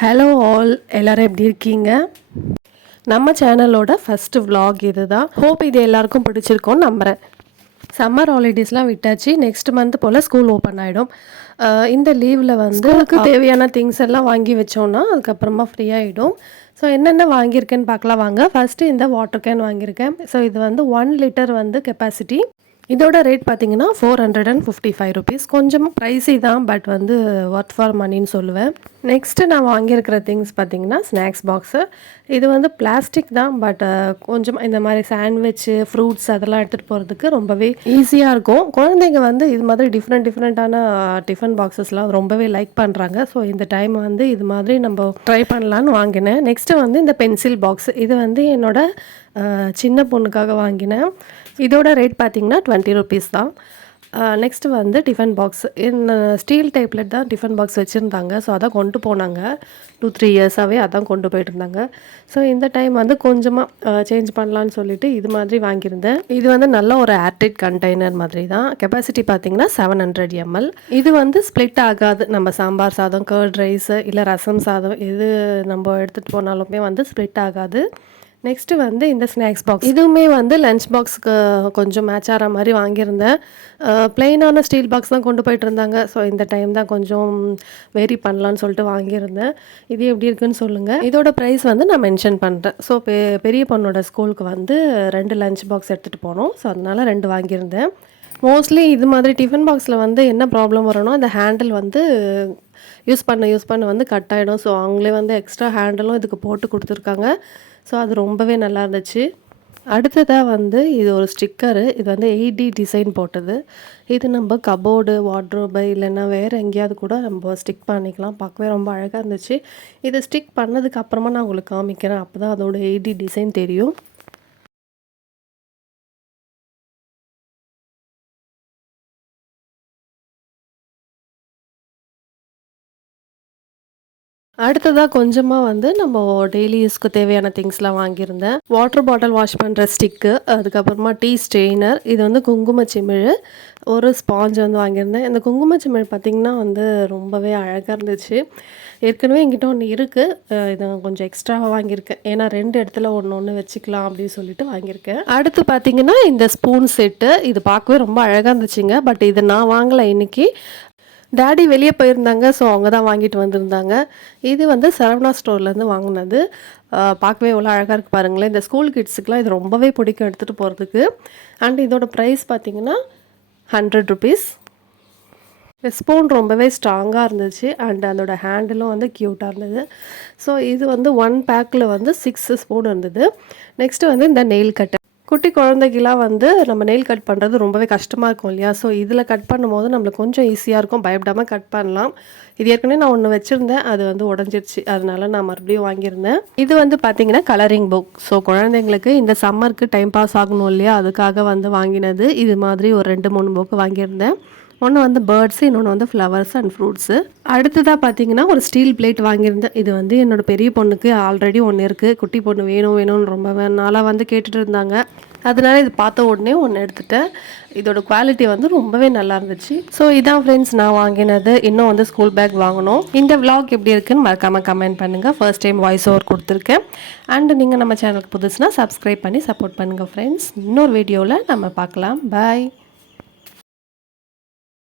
Hello all, எல்லோரும் எப்படி இருக்கீங்க? நம்ம சேனலோட ஃபஸ்ட்டு vlog இது தான். ஹோப் இது எல்லாருக்கும் பிடிச்சிருக்கோன்னு நம்புகிறேன். சம்மர் ஹாலிடேஸ்லாம் விட்டாச்சு. நெக்ஸ்ட் மந்த் போல் ஸ்கூல் ஓப்பன் ஆகிடும். இந்த லீவில் வந்து ஸ்கூலுக்கு தேவையான திங்ஸ் எல்லாம் வாங்கி வச்சோன்னா அதுக்கப்புறமா ஃப்ரீ ஆகிடும். ஸோ என்னென்ன வாங்கியிருக்கேன்னு பார்க்கலாம் வாங்க. ஃபஸ்ட்டு இந்த வாட்டர் கேன் வாங்கியிருக்கேன். ஸோ இது வந்து 1 லிட்டர் வந்து கெப்பாசிட்டி. இதோட ரேட் பார்த்தீங்கன்னா 455 ருபீஸ். கொஞ்சம் ப்ரைஸி தான், பட் வந்து ஒர்த் ஃபார் மணின்னு சொல்லுவேன். நெக்ஸ்ட்டு நான் வாங்கியிருக்கிற திங்ஸ் பார்த்தீங்கன்னா ஸ்நாக்ஸ் பாக்ஸு. இது வந்து பிளாஸ்டிக் தான், பட் கொஞ்சம் இந்த மாதிரி சாண்ட்விச்சு, ஃப்ரூட்ஸ் அதெல்லாம் எடுத்துகிட்டு போகிறதுக்கு ரொம்பவே ஈஸியாக இருக்கும். குழந்தைங்க வந்து இது மாதிரி டிஃப்ரெண்ட்டான டிஃபன் பாக்ஸஸ்லாம் ரொம்பவே லைக் பண்ணுறாங்க. ஸோ இந்த டைம் வந்து இது மாதிரி நம்ம ட்ரை பண்ணலான்னு வாங்கினேன். நெக்ஸ்ட்டு வந்து இந்த பென்சில் பாக்ஸ். இது வந்து என்னோட சின்ன பொண்ணுக்காக வாங்கினேன். இதோட ரேட் பார்த்திங்கன்னா 20 ருபீஸ் தான். நெக்ஸ்ட்டு வந்து டிஃபன் பாக்ஸ். ஸ்டீல் டைப்பில் தான் டிஃபன் பாக்ஸ் வச்சுருந்தாங்க. ஸோ அதான் கொண்டு போனாங்க. 2-3 இயர்ஸாகவே அதான் கொண்டு போயிட்டுருந்தாங்க. ஸோ இந்த டைம் வந்து கொஞ்சமாக சேஞ்ச் பண்ணலான்னு சொல்லிட்டு இது மாதிரி வாங்கியிருந்தேன். இது வந்து நல்ல ஒரு ஏர்டைட் கண்டெய்னர் மாதிரி தான். கெப்பாசிட்டி பார்த்திங்கன்னா 700 ml. இது வந்து ஸ்ப்ளிட் ஆகாது. நம்ம சாம்பார் சாதம், கர்ட் ரைஸு இல்லை ரசம் சாதம் எது நம்ம எடுத்துகிட்டு போனாலுமே வந்து ஸ்ப்ளிட் ஆகாது. நெக்ஸ்ட்டு வந்து இந்த ஸ்நாக்ஸ் பாக்ஸ். இதுவுமே வந்து லஞ்ச் பாக்ஸுக்கு கொஞ்சம் மேட்ச் ஆகிற மாதிரி வாங்கியிருந்தேன். ப்ளெயினான ஸ்டீல் பாக்ஸ் தான் கொண்டு போயிட்டு இருந்தாங்க. ஸோ இந்த டைம் தான் கொஞ்சம் வேரி பண்ணலான்னு சொல்லிட்டு வாங்கியிருந்தேன். இது எப்படி இருக்குன்னு சொல்லுங்கள். இதோட ப்ரைஸ் வந்து நான் மென்ஷன் பண்ணுறேன். ஸோ பெரிய பொண்ணோட ஸ்கூலுக்கு வந்து 2 லஞ்ச் பாக்ஸ் எடுத்துகிட்டு போனோம். ஸோ அதனால் 2 வாங்கியிருந்தேன். மோஸ்ட்லி இது மாதிரி டிஃபன் பாக்ஸில் வந்து என்ன ப்ராப்ளம் வரும்னா, அந்த ஹேண்டில் வந்து யூஸ் பண்ண வந்து கட் ஆகிடும். ஸோ அவங்களே வந்து எக்ஸ்ட்ரா ஹேண்டிலும் இதுக்கு போட்டு கொடுத்துருக்காங்க. ஸோ அது ரொம்பவே நல்லா இருந்துச்சு. அடுத்ததாக வந்து இது ஒரு ஸ்டிக்கரு. இது வந்து 8D டிசைன் போட்டது. இது நம்ம கபோர்டு, வார்ட்ரோபு இல்லைன்னா வேறு எங்கேயாவது கூட நம்ம ஸ்டிக் பண்ணிக்கலாம். பார்க்கவே ரொம்ப அழகாக இருந்துச்சு. இது ஸ்டிக் பண்ணதுக்கு அப்புறமா நான் உங்களுக்கு காமிக்கிறேன். அப்போ தான் அதோட 8D டிசைன் தெரியும். அடுத்ததாக கொஞ்சமாக வந்து நம்ம டெய்லி யூஸ்க்கு தேவையான திங்ஸ்லாம் வாங்கியிருந்தேன். வாட்டர் பாட்டில் வாஷ் பண்ணுற ஸ்டிக்கு, அதுக்கப்புறமா டீ ஸ்ட்ரெயினர், இது வந்து குங்குமச்சிமிழ், ஒரு ஸ்பாஞ்ச் வந்து வாங்கியிருந்தேன். இந்த குங்குமச்சிமிழ் பார்த்திங்கன்னா வந்து ரொம்பவே அழகாக இருந்துச்சு. ஏற்கனவே என்கிட்ட ஒன்று இருக்குது. இதை கொஞ்சம் எக்ஸ்ட்ராவாக வாங்கியிருக்கேன். ஏன்னா 2 இடத்துல ஒன்று வச்சுக்கலாம் அப்படின்னு சொல்லிட்டு வாங்கியிருக்கேன். அடுத்து பார்த்திங்கன்னா இந்த ஸ்பூன் செட்டு. இது பார்க்கவே ரொம்ப அழகாக இருந்துச்சுங்க. பட் இது நான் வாங்கலை இன்றைக்கி. டாடி வெளியே போயிருந்தாங்க. ஸோ அவங்க தான் வாங்கிட்டு வந்திருந்தாங்க. இது வந்து சரவணா ஸ்டோர்லேருந்து வாங்கினது. பார்க்கவே எவ்வளோ அழகாக இருக்குது பாருங்களேன். இந்த ஸ்கூல் கிட்ஸுக்கெலாம் இது ரொம்பவே பிடிக்கும் எடுத்துகிட்டு போகிறதுக்கு. அண்ட் இதோட ப்ரைஸ் பார்த்திங்கன்னா 100 ருபீஸ். இந்த ஸ்பூன் ரொம்பவே ஸ்ட்ராங்காக இருந்துச்சு. அண்ட் அதோட ஹேண்டிலும் வந்து க்யூட்டாக இருந்தது. ஸோ இது வந்து 1 பேக்கில் வந்து 6 ஸ்பூன் இருந்தது. நெக்ஸ்ட்டு வந்து இந்த நெயில் கட்டர். குட்டி குழந்தைக்கெலாம் வந்து நம்ம நெயில் கட் பண்ணுறது ரொம்பவே கஷ்டமாக இருக்கும் இல்லையா? ஸோ இதில் கட் பண்ணும்போது நம்மளுக்கு கொஞ்சம் ஈஸியாக இருக்கும். பயப்படாமல் கட் பண்ணலாம். இது ஏற்கனவே நான் ஒன்று வச்சுருந்தேன். அது வந்து உடஞ்சிருச்சு. அதனால நான் மறுபடியும் வாங்கியிருந்தேன். இது வந்து பார்த்திங்கன்னா கலரிங் புக். ஸோ குழந்தைங்களுக்கு இந்த சம்மருக்கு டைம் பாஸ் ஆகணும் இல்லையா? அதுக்காக வந்து வாங்கினது. இது மாதிரி ஒரு 2-3 புக்கு வாங்கியிருந்தேன். ஒன்று வந்து பேர்ட்ஸு, இன்னொன்று வந்து ஃப்ளவர்ஸ் அண்ட் ஃப்ரூட்ஸு. அடுத்ததாக பார்த்தீங்கன்னா ஒரு ஸ்டீல் பிளேட் வாங்கியிருந்தேன். இது வந்து என்னோடய பெரிய பொண்ணுக்கு ஆல்ரெடி ஒன்று இருக்குது. குட்டி பொண்ணு வேணும்னு ரொம்ப நாளாக வந்து கேட்டுட்டு இருந்தாங்க. அதனால இது பார்த்த உடனே ஒன்று எடுத்துட்டேன். இதோட குவாலிட்டி வந்து ரொம்பவே நல்லா இருந்துச்சு. ஸோ இதான் ஃப்ரெண்ட்ஸ் நான் வாங்கினது. இன்னும் வந்து ஸ்கூல் பேக் வாங்கணும். இந்த விளாக் எப்படி இருக்குன்னு மறக்காமல் கமெண்ட் பண்ணுங்கள். ஃபர்ஸ்ட் டைம் வாய்ஸ் ஓவர் கொடுத்துருக்கேன். அண்டு நீங்கள் நம்ம சேனலுக்கு புதுசுனா சப்ஸ்கிரைப் பண்ணி சப்போர்ட் பண்ணுங்கள் ஃப்ரெண்ட்ஸ். இன்னொரு வீடியோவில் நம்ம பார்க்கலாம். பாய்.